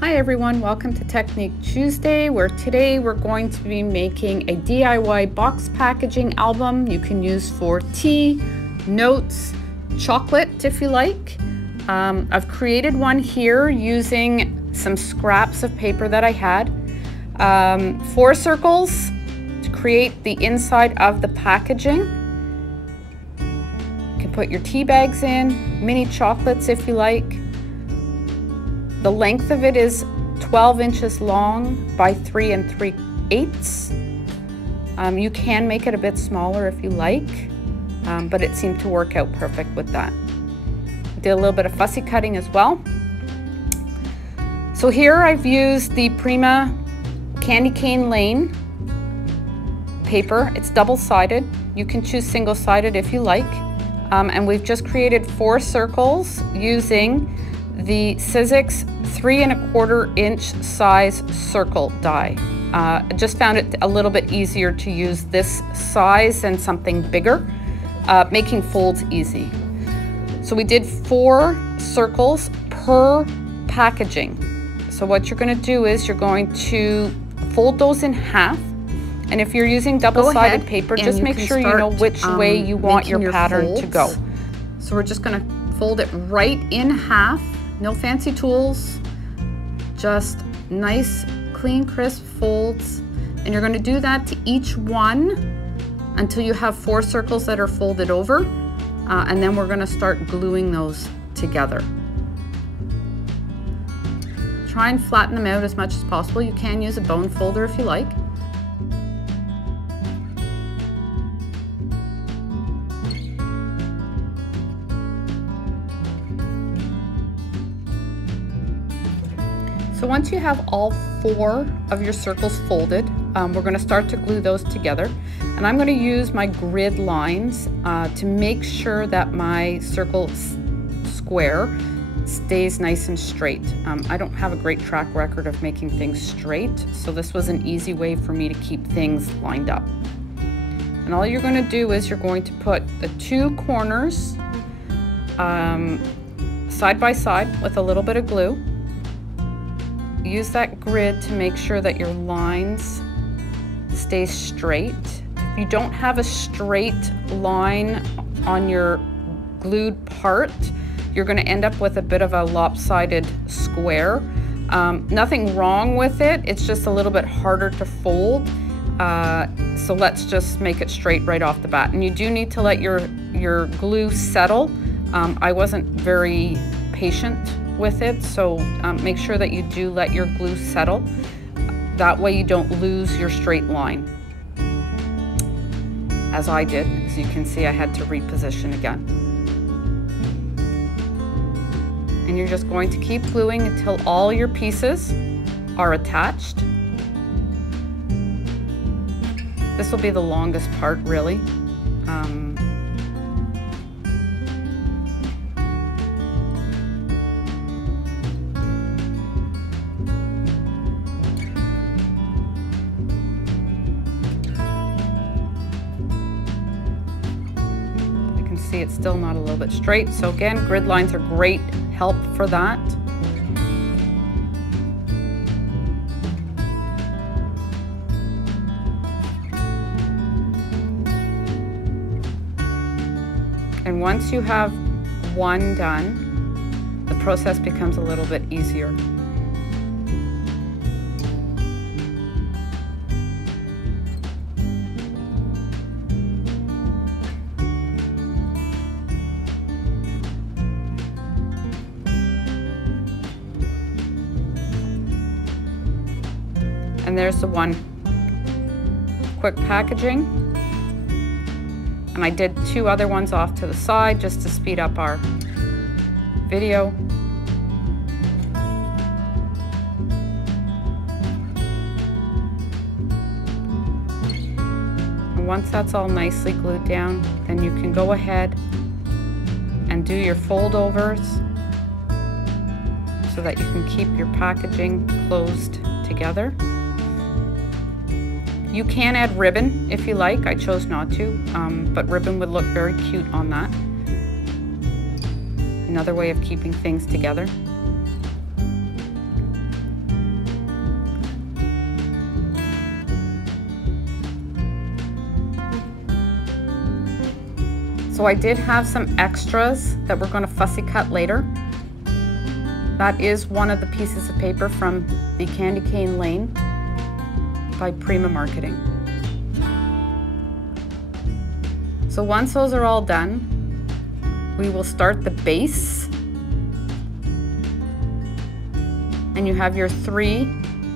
Hi everyone, welcome to Technique Tuesday, where today we're going to be making a DIY box packaging album you can use for tea, notes, chocolate if you like. I've created one here using some scraps of paper that I had. 4 circles to create the inside of the packaging. You can put your tea bags in, mini chocolates if you like. The length of it is 12 inches long by 3 3/8. You can make it a bit smaller if you like, but it seemed to work out perfect with that. Did a little bit of fussy cutting as well. So here I've used the Prima Candy Cane Lane paper. It's double-sided. You can choose single-sided if you like. And we've just created 4 circles using the Sizzix 3 1/4 inch size circle die. I just found it a little bit easier to use this size than something bigger, making folds easy. So we did 4 circles per packaging. So what you're going to do is you're going to fold those in half, and if you're using double-sided paper, just make sure you know which way you want your pattern to go. So we're just going to fold it right in half. No fancy tools, just nice, clean, crisp folds. And you're going to do that to each one until you have 4 circles that are folded over. And then we're going to start gluing those together. Try and flatten them out as much as possible. You can use a bone folder if you like. So once you have all 4 of your circles folded, we're going to start to glue those together. And I'm going to use my grid lines to make sure that my circle square stays nice and straight. I don't have a great track record of making things straight, so this was an easy way for me to keep things lined up. And all you're going to do is you're going to put the 2 corners side by side with a little bit of glue. Use that grid to make sure that your lines stay straight. If you don't have a straight line on your glued part, you're going to end up with a bit of a lopsided square. Nothing wrong with it, it's just a little bit harder to fold. So let's just make it straight right off the bat. And you do need to let your glue settle. I wasn't very patient with it, so make sure that you do let your glue settle. That way you don't lose your straight line, as I did. As you can see, I had to reposition again. And you're just going to keep gluing until all your pieces are attached. This will be the longest part, really. See, it's still not a little bit straight, so again, grid lines are great help for that. And once you have one done, the process becomes a little bit easier. And there's the one quick packaging. And I did 2 other ones off to the side just to speed up our video. And once that's all nicely glued down, then you can go ahead and do your fold overs so that you can keep your packaging closed together. You can add ribbon if you like. I chose not to, but ribbon would look very cute on that. Another way of keeping things together. So I did have some extras that we're going to fussy cut later. That is one of the pieces of paper from the Candy Cane Lane by Prima Marketing. So once those are all done, we will start the base. And you have your 3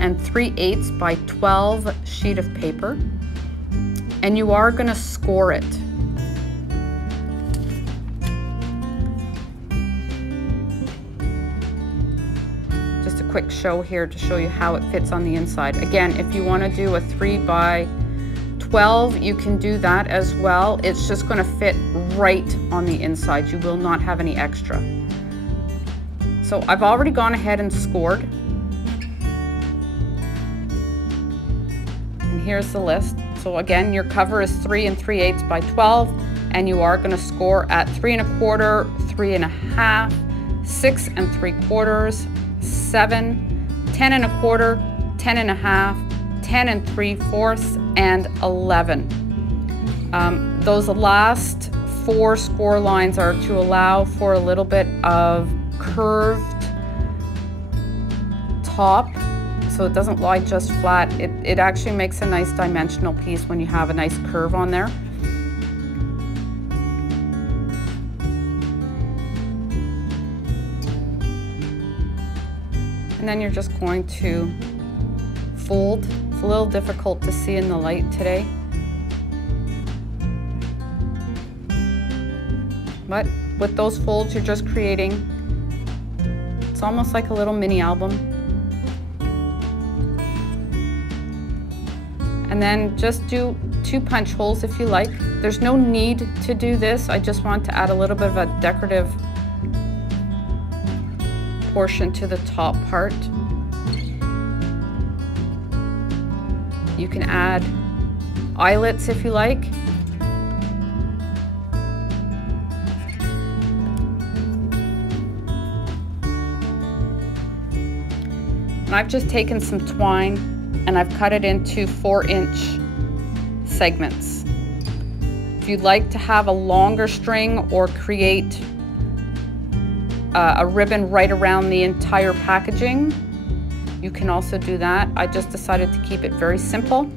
3/8 by 12 sheet of paper. And you are going to score it. Just a quick show here to show you how it fits on the inside. Again, if you want to do a 3 by 12, you can do that as well. It's just going to fit right on the inside. You will not have any extra. So I've already gone ahead and scored. And here's the list. So again, your cover is 3 3/8 by 12, and you are going to score at 3 1/4, 3 1/2, 6 3/4, 7, 10 1/4, 10 1/2, 10 3/4, and 11. Those last 4 score lines are to allow for a little bit of curved top, so it doesn't lie just flat. It actually makes a nice dimensional piece when you have a nice curve on there. And then you're just going to fold. It's a little difficult to see in the light today, but with those folds you're just creating, it's almost like a little mini album. And then just do 2 punch holes if you like. There's no need to do this. I just want to add a little bit of a decorative portion to the top part. You can add eyelets if you like. And I've just taken some twine and I've cut it into 4-inch segments. If you'd like to have a longer string or create a ribbon right around the entire packaging, you can also do that. I just decided to keep it very simple.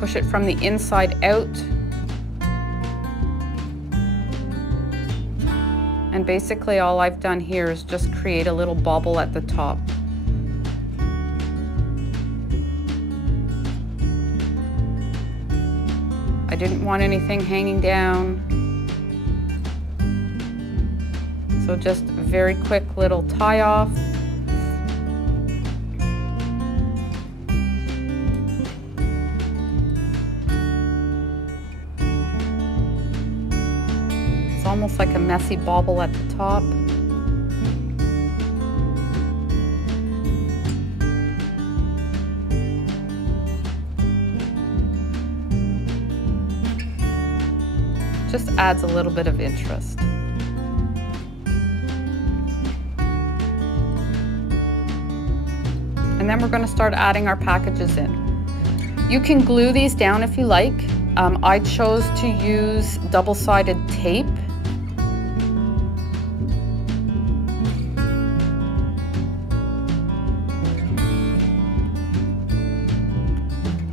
Push it from the inside out. And basically all I've done here is just create a little bobble at the top. I didn't want anything hanging down. So just a very quick little tie off. It's almost like a messy bobble at the top. Just adds a little bit of interest. And then we're going to start adding our packages in. You can glue these down if you like. I chose to use double-sided tape.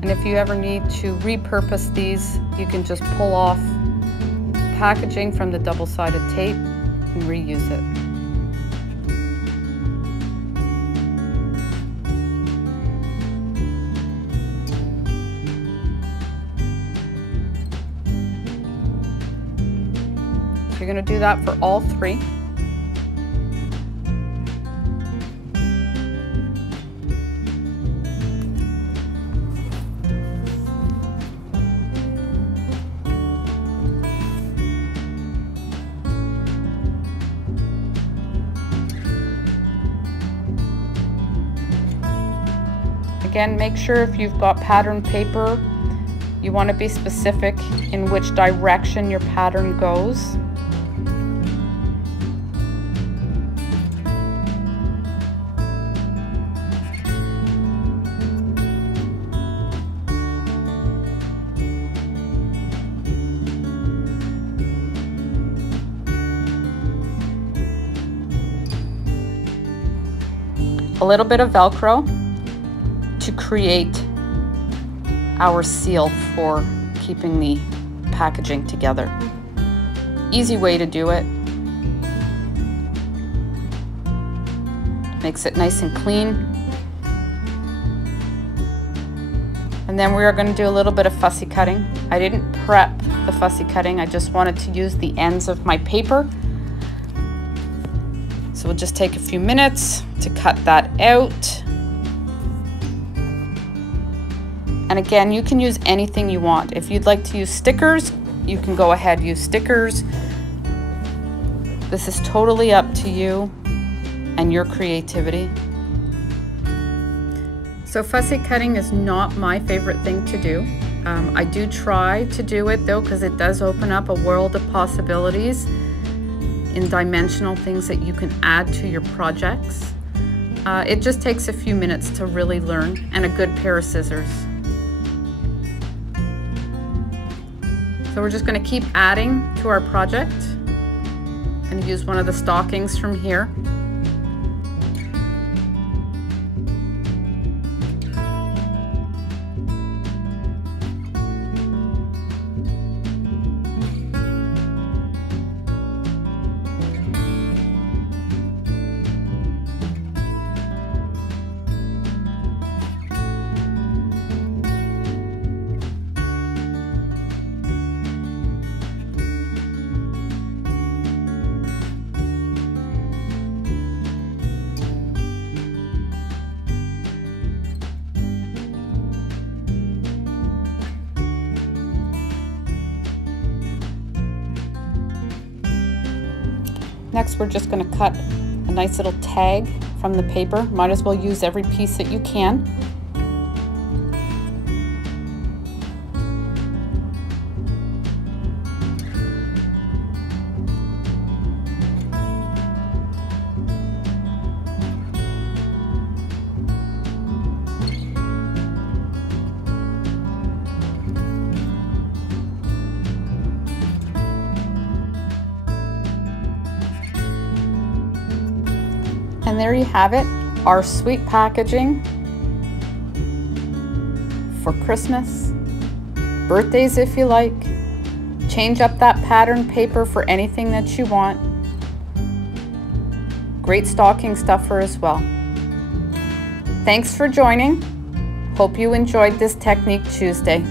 And if you ever need to repurpose these, you can just pull off packaging from the double-sided tape and reuse it. So you're going to do that for all 3. Again, make sure if you've got pattern paper, you want to be specific in which direction your pattern goes. a little bit of Velcro to create our seal for keeping the packaging together. Easy way to do it. Makes it nice and clean. And then we are going to do a little bit of fussy cutting. I didn't prep the fussy cutting, I just wanted to use the ends of my paper. So we'll just take a few minutes to cut that out. And again, you can use anything you want. If you'd like to use stickers, you can go ahead, use stickers. This is totally up to you and your creativity. So fussy cutting is not my favorite thing to do. I do try to do it though, because it does open up a world of possibilities in dimensional things that you can add to your projects. It just takes a few minutes to really learn, and a good pair of scissors. So we're just going to keep adding to our project. I'm going to use one of the stockings from here. Next, we're just going to cut a nice little tag from the paper. Might as well use every piece that you can. And there you have it, our sweet packaging for Christmas, birthdays if you like. Change up that pattern paper for anything that you want. Great stocking stuffer as well. Thanks for joining. Hope you enjoyed this Technique Tuesday.